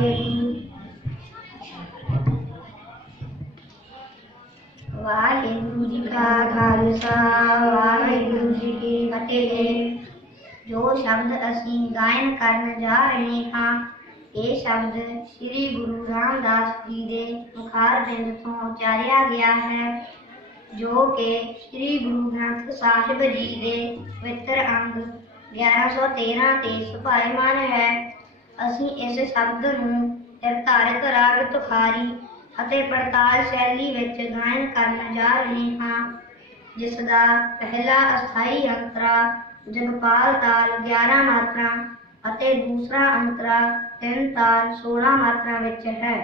ਵਾਹਿਗੁਰੂ ਵਾਹਿਗੁਰੂ ਜੀ ਕਾ ਖਾਲਸਾ ਵਾਹਿਗੁਰੂ ਜੀ ਕੀ ਫਤਿਹ ਜੋ ਸ਼ਬਦ ਅਸੀਂ ਗਾਇਨ ਕਰਨ ਜਾ ਰਹੇ ਹਾਂ ਇਹ ਸ਼ਬਦ ਸ੍ਰੀ ਗੁਰੂ ਰਾਮਦਾਸ ਜੀ ਦੇ ਮੁਖਾਰ ਬਿੰਦ ਤੋਂ ਉਚਾਰਿਆ ਗਿਆ ਹੈ ਜੋ ਕਿ ਸ੍ਰੀ ਗੁਰੂ ਗ੍ਰੰਥ ਸਾਹਿਬ ਜੀ ਦੇ ਪਵਿੱਤਰ ਅੰਗ 1113 ਤੇ ਸੁਭਾਇਮਾਨ ਹੈ ਅਸੀਂ ਇਸ ਸ਼ਬਦ ਨੂੰ ਨਿਰਧਾਰਿਤ ਰਾਗ ਤੁਖਾਰੀ ਅਤੇ ਪੜਤਾਲ ਸ਼ੈਲੀ ਵਿੱਚ ਗਾਇਨ ਕਰਨ ਜਾ ਰਹੇ ਹਾਂ, ਜਿਸ ਦਾ ਪਹਿਲਾ ਅਸਥਾਈ ਅੰਤਰਾ ਜਗਪਾਲ ਤਾਲ 11 ਮਾਤਰਾ ਅਤੇ ਦੂਸਰਾ ਅੰਤਰਾ ਤਿੰਨ ਤਾਲ 16 ਮਾਤਰਾ ਵਿੱਚ ਹੈ।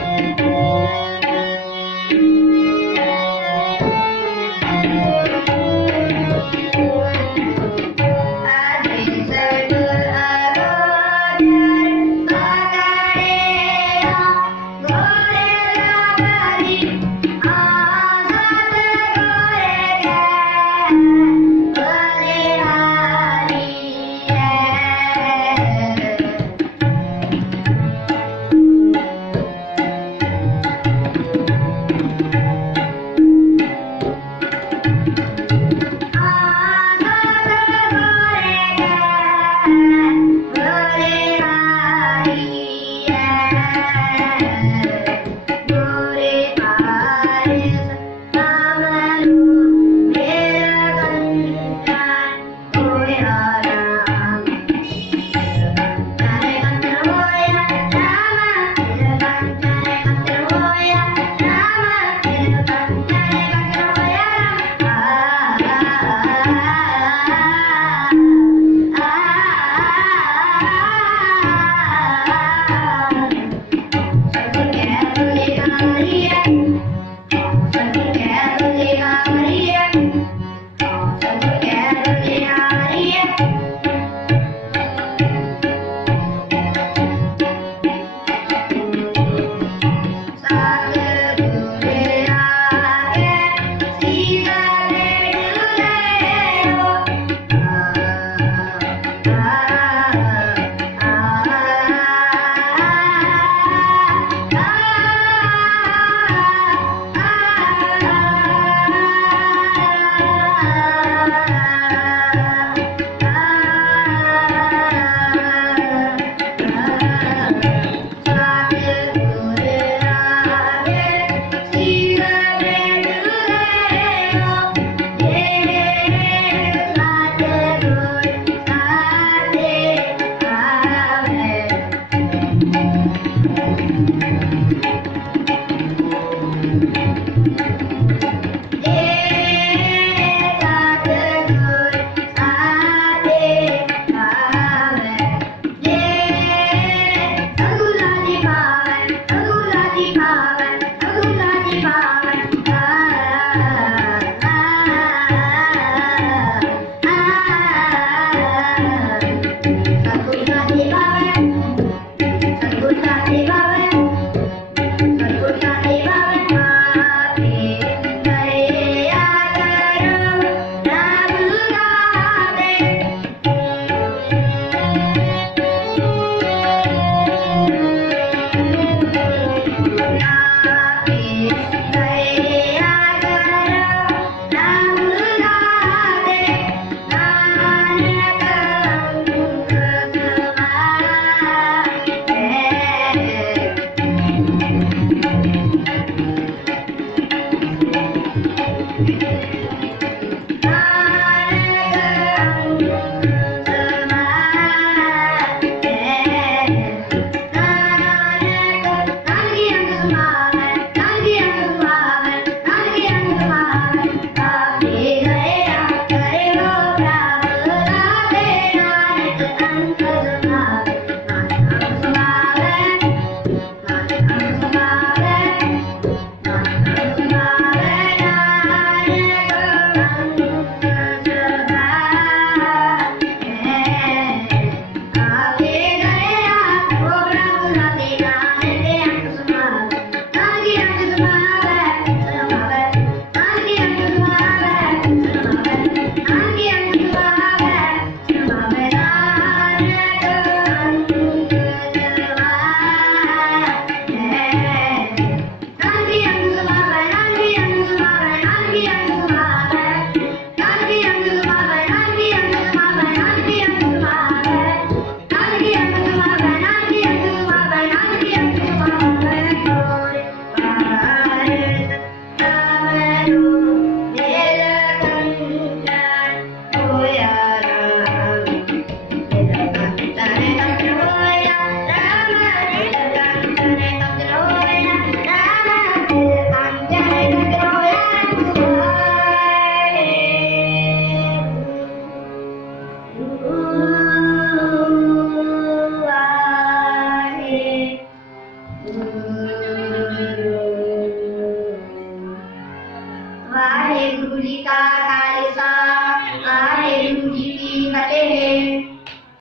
thank you. Lord.